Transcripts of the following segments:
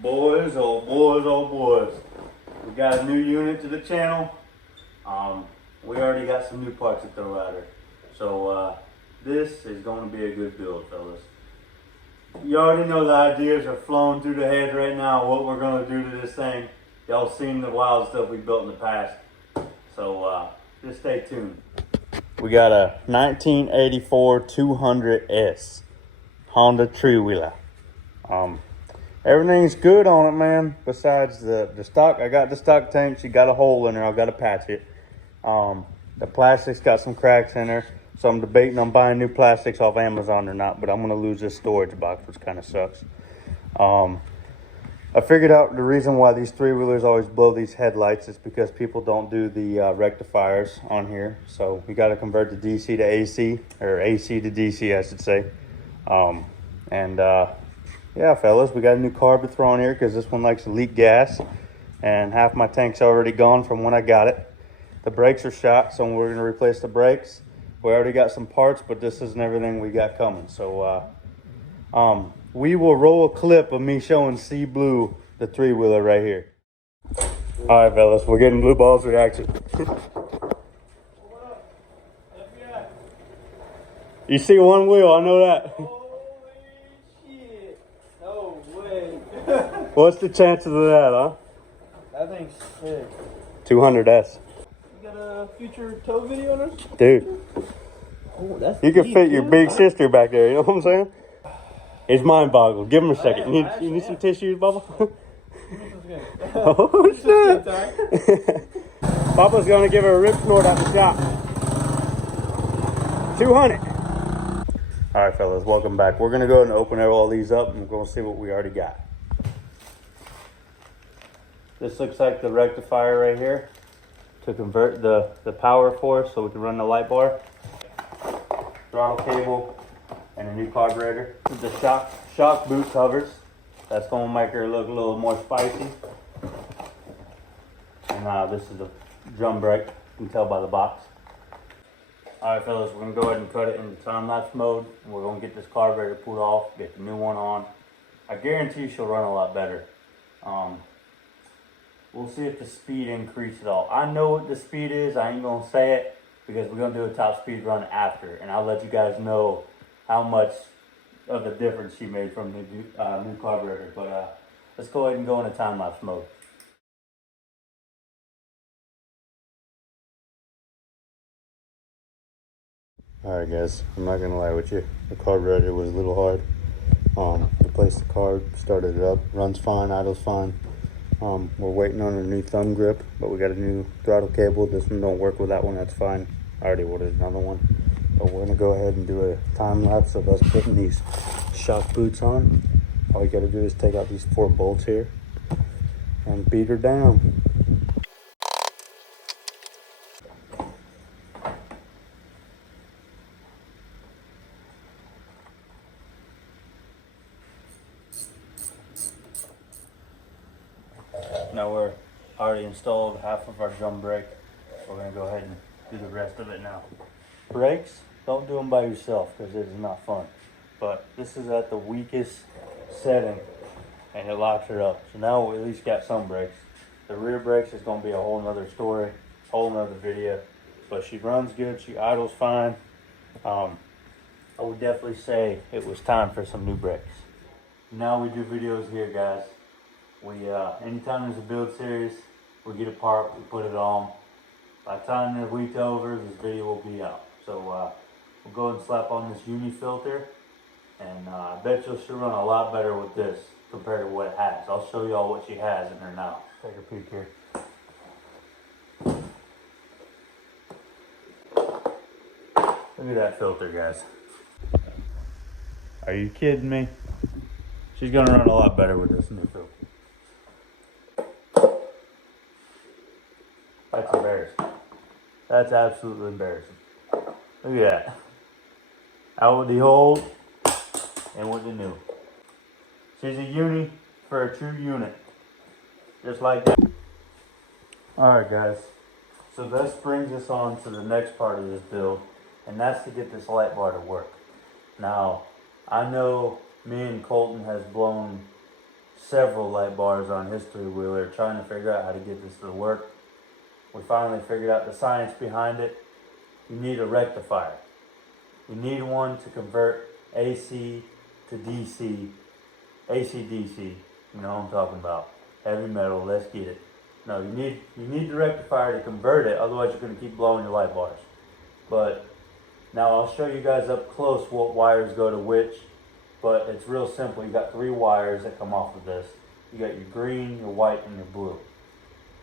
Boys, oh boys, oh boys. We got a new unit to the channel. We already got some new parts to throw at her. So this is going to be a good build, fellas. You already know the ideas are flowing through the head right now, what we're going to do to this thing. Y'all seen the wild stuff we built in the past. So just stay tuned. We got a 1984 200S Honda tree wheeler. Everything's good on it, man. Besides the stock, I got the stock tank. She got a hole in her. I've got to patch it. The plastic's got some cracks in her, so I'm debating on buying new plastics off Amazon or not. But I'm gonna lose this storage box, which kind of sucks. I figured out the reason why these three-wheelers always blow these headlights is because people don't do the rectifiers on here. So we got to convert the DC to AC, or AC to DC, I should say. Yeah, fellas, we got a new carburetor on here because this one likes to leak gas, and half my tank's already gone from when I got it. The brakes are shot, so we're gonna replace the brakes. We already got some parts, but this isn't everything we got coming. So we will roll a clip of me showing Sea Blue the three-wheeler right here. All right, fellas, we're getting Blue Ball's reaction. You see one wheel, I know that. What's the chances of that, huh? That thing's sick. 200S. You got a future tow video on us? Dude. Oh, that's You can deep, fit dude. your big sister back there, you know what I'm saying? It's mind boggling. Give him a second. You need some tissues, Bubba? Oh, shit. Papa's going to give her a rip snort at the shop. 200. All right, fellas, welcome back. We're going to go ahead and open all these up, and we're going to see what we already got. This looks like the rectifier right here to convert the power for us so we can run the light bar. Throttle cable and a new carburetor. The shock boot covers. That's going to make her look a little more spicy. And this is the drum brake. You can tell by the box. All right, fellas, we're going to go ahead and cut it into time-lapse mode. And we're going to get this carburetor pulled off, get the new one on. I guarantee she'll run a lot better. We'll see if the speed increases at all. I know what the speed is. I ain't going to say it because we're going to do a top speed run after. And I'll let you guys know how much of the difference she made from the new carburetor. But let's go ahead and go into time-lapse mode. Alright guys, I'm not going to lie with you. The carburetor was a little hard. Replaced the carb, started it up, runs fine, idles fine. We're waiting on a new thumb grip, but we got a new throttle cable. This one don't work with that one, that's fine. I already ordered another one. But we're gonna go ahead and do a time lapse of us putting these shock boots on. All you gotta do is take out these 4 bolts here and beat her down. Now we're already installed half of our drum brake. We're gonna go ahead and do the rest of it now. Brakes, don't do them by yourself because it is not fun. But this is at the weakest setting and it locks her up. So now we at least got some brakes. The rear brakes is gonna be a whole nother story, whole nother video. But she runs good, she idles fine. I would definitely say it was time for some new brakes. Now we do videos here, guys. Anytime there's a build series, we get a part, we put it on. By the time the week's over, this video will be out. So we'll go ahead and slap on this uni filter, and I bet she'll run a lot better with this compared to what it has. I'll show y'all what she has in her now. Take a peek here. Look at that filter, guys. Are you kidding me? She's gonna run a lot better with this new filter. That's embarrassing. That's absolutely embarrassing. Look at that. Out with the old and with the new. She's a uni for a true unit. Just like that. Alright guys. So this brings us on to the next part of this build. And that's to get this light bar to work. Now, I know me and Colton has blown several light bars on his three-wheeler trying to figure out how to get this to work. We finally figured out the science behind it. You need a rectifier. You need one to convert AC to DC, AC/DC. You know what I'm talking about. Heavy metal, let's get it. No, you need the rectifier to convert it, otherwise you're going to keep blowing your light bars. But now I'll show you guys up close what wires go to which, but it's real simple. You got 3 wires that come off of this. You got your green, your white, and your blue.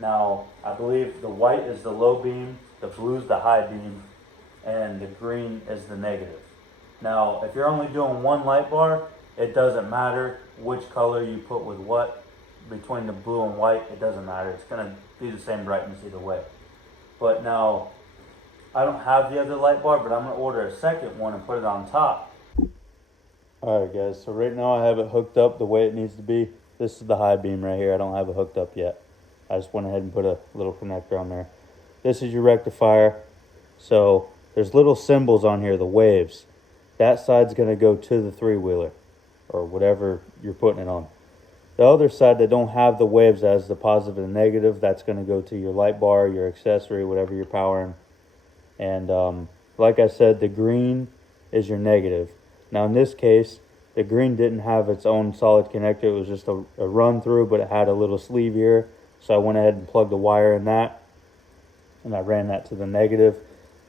Now, I believe the white is the low beam, the blue is the high beam, and the green is the negative. Now, if you're only doing one light bar, it doesn't matter which color you put with what. Between the blue and white, it doesn't matter. It's going to be the same brightness either way. But now, I don't have the other light bar, but I'm going to order a second one and put it on top. Alright guys, so right now I have it hooked up the way it needs to be. This is the high beam right here. I don't have it hooked up yet. I just went ahead and put a little connector on there. This is your rectifier. So there's little symbols on here, the waves. That side's going to go to the three-wheeler or whatever you're putting it on. The other side that don't have the waves as the positive and negative, that's going to go to your light bar, your accessory, whatever you're powering. And like I said, the green is your negative. Now in this case, the green didn't have its own solid connector. It was just a run through, but it had a little sleeve here. So I went ahead and plugged the wire in that. And I ran that to the negative.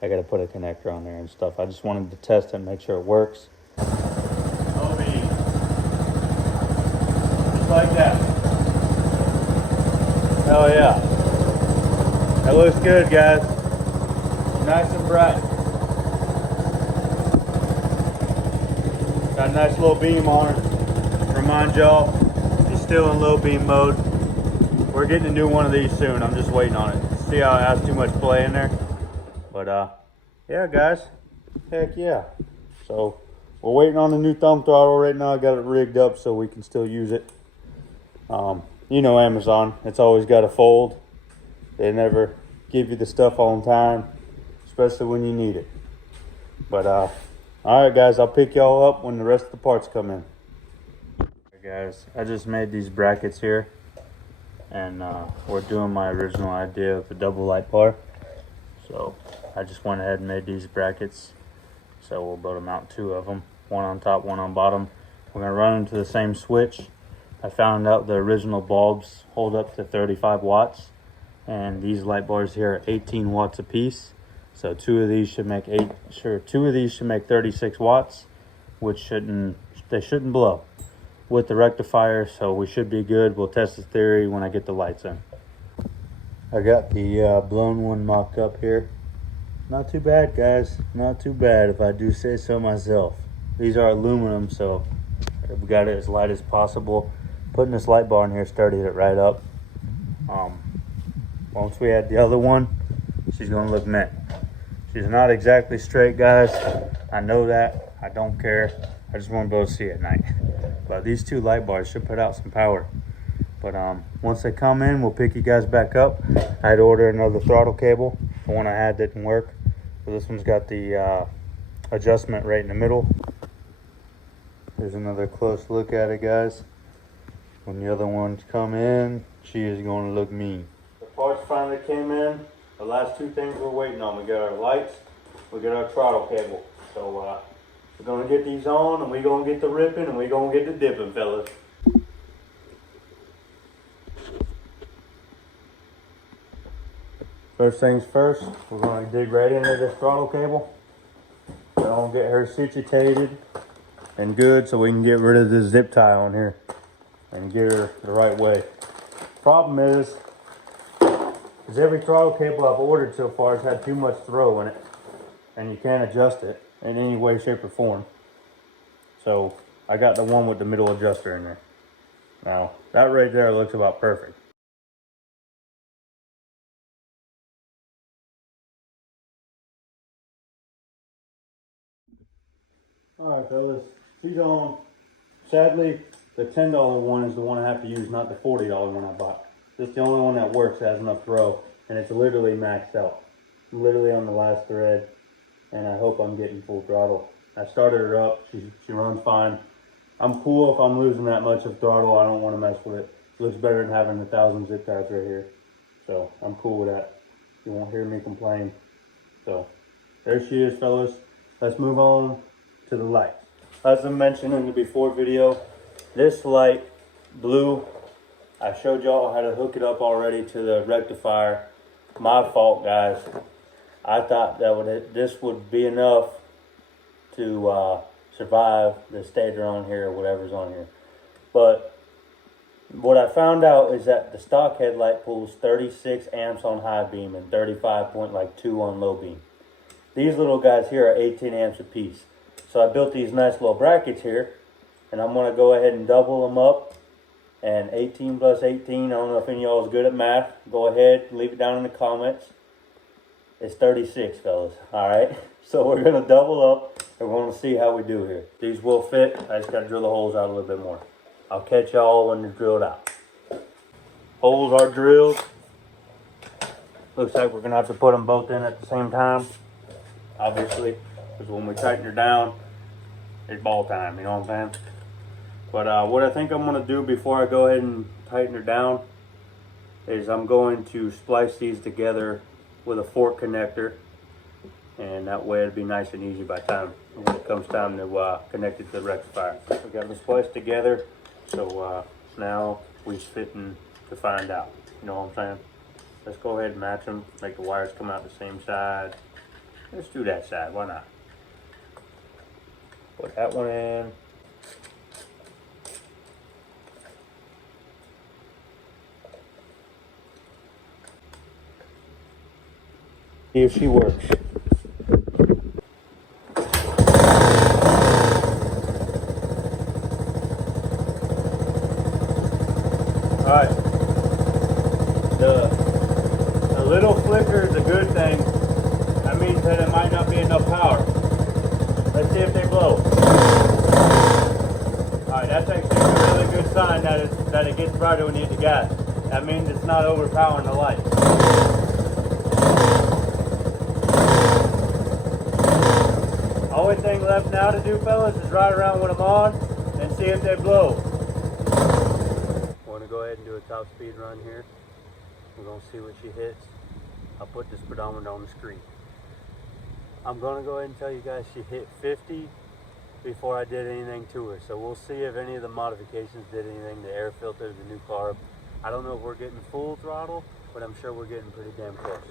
I got to put a connector on there and stuff. I just wanted to test it and make sure it works. Like that. Hell yeah. That looks good, guys. Nice and bright. Got a nice little beam on it. Remind y'all, he's still in low beam mode. We're getting a new one of these soon. I'm just waiting on it. See how it has too much play in there? But yeah guys, heck yeah. So we're waiting on the new thumb throttle right now. I got it rigged up so we can still use it. You know Amazon, it's always got to fold. They never give you the stuff on time, especially when you need it. But all right guys, I'll pick y'all up when the rest of the parts come in. Hey guys, I just made these brackets here, and we're doing my original idea of the double light bar. So I just went ahead and made these brackets. So we'll build them out, 2 of them, one on top, one on bottom. We're gonna run them to the same switch. I found out the original bulbs hold up to 35 watts, and these light bars here are 18 watts a piece. So 2 of these should make 36 watts, which they shouldn't blow with the rectifier. So we should be good. We'll test the theory when I get the lights in. I got the blown one mocked up here. Not too bad, guys. Not too bad, if I do say so myself. These are aluminum, so we got it as light as possible. Putting this light bar in here started it right up. Once we add the other one, she's gonna look mint. She's not exactly straight, guys. I know that. I don't care. I just want to be able to see at night. But these 2 light bars should put out some power. But once they come in, we'll pick you guys back up. I had to order another throttle cable. The one I had didn't work. So this one's got the adjustment right in the middle. Here's another close look at it, guys. When the other ones come in, she is going to look mean. The parts finally came in. The last 2 things we're waiting on. We got our lights, we got our throttle cable. So we're going to get these on, and we're going to get the ripping, and we're going to get the dipping, fellas. First things first, we're going to dig right into this throttle cable. We're going to get her situated and good so we can get rid of this zip tie on here and get her the right way. Problem is every throttle cable I've ordered so far has had too much throw in it, and you can't adjust it in any way, shape, or form. So I got the one with the middle adjuster in there. Now that right there looks about perfect. Alright fellas, she's on. Sadly, the $10 one is the one I have to use, not the $40 one I bought. This is the only one that works, that has enough throw, and it's literally maxed out. I'm literally on the last thread, and I hope I'm getting full throttle. I started her up, she runs fine. I'm cool if I'm losing that much of throttle. I don't want to mess with it. Looks better than having 1,000 zip ties right here. So I'm cool with that. You won't hear me complain. So there she is, fellas. Let's move on to the light. As I mentioned in the before video, this light, blue, I showed y'all how to hook it up already to the rectifier. My fault, guys. I thought that this would be enough to survive the stator on here or whatever's on here. But what I found out is that the stock headlight pulls 36 amps on high beam and 35.2 on low beam. These little guys here are 18 amps a piece. So I built these nice little brackets here, and I'm going to go ahead and double them up. And 18 plus 18, I don't know if any of y'all is good at math. Go ahead, leave it down in the comments. It's 36, fellas. All right. So we're going to double up, and we're going to see how we do here. These will fit. I just got to drill the holes out a little bit more. I'll catch y'all when they're drilled out. Holes are drilled. Looks like we're going to have to put them both in at the same time. Obviously, because when we tighten her down, it's ball time, you know what I'm saying? But what I think I'm going to do before I go ahead and tighten her down is I'm going to splice these together with a fork connector. And that way it'll be nice and easy by the time when it comes time to connect it to the rectifier. We got them spliced together, so now we're fitting to find out. You know what I'm saying? Let's go ahead and match them, make the wires come out the same side. Let's do that side, why not? Put that one in. See if she works. Alright. The little flicker is a good thing. That means that it might not be enough power. Let's see if they blow. Alright, that's actually a really good sign that it gets brighter when you hit the gas. That means it's not overpowering the light. Only thing left now to do, fellas, is ride around with them on and see if they blow. Want to go ahead and do a top speed run here. We're going to see what she hits. I'll put this pedometer on the screen. I'm going to go ahead and tell you guys she hit 50 before I did anything to her. So we'll see if any of the modifications did anything. The air filter, the new carb. I don't know if we're getting full throttle, but I'm sure we're getting pretty damn close.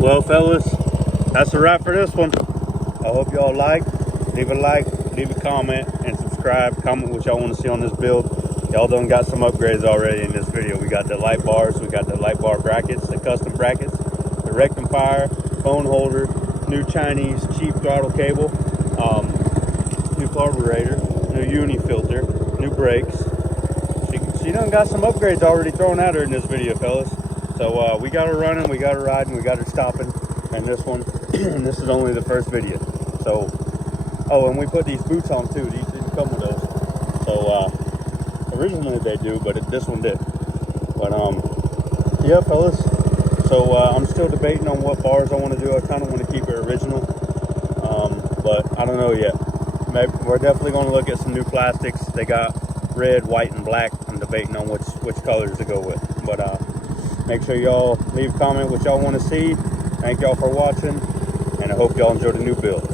Well, fellas, that's a wrap for this one. I hope y'all leave a comment, and subscribe. Comment what y'all want to see on this build. Y'all done got some upgrades already in this video. We got the light bars, we got the light bar brackets, the custom brackets, the rectifier, phone holder, new Chinese cheap throttle cable, new carburetor, new uni filter, new brakes. She done got some upgrades already thrown at her in this video, fellas. So we got her running, we got her riding, we got her stopping, and this one, this is only the first video. So, oh, and we put these boots on too. These didn't come with those. So originally they do, but this one did. But yeah, fellas. So I'm still debating on what bars I want to do. I kind of want to keep it original, but I don't know yet. Maybe we're definitely going to look at some new plastics. They got red, white, and black. I'm debating on which colors to go with. But make sure y'all leave a comment what y'all want to see. Thank y'all for watching, and I hope y'all enjoy the new build.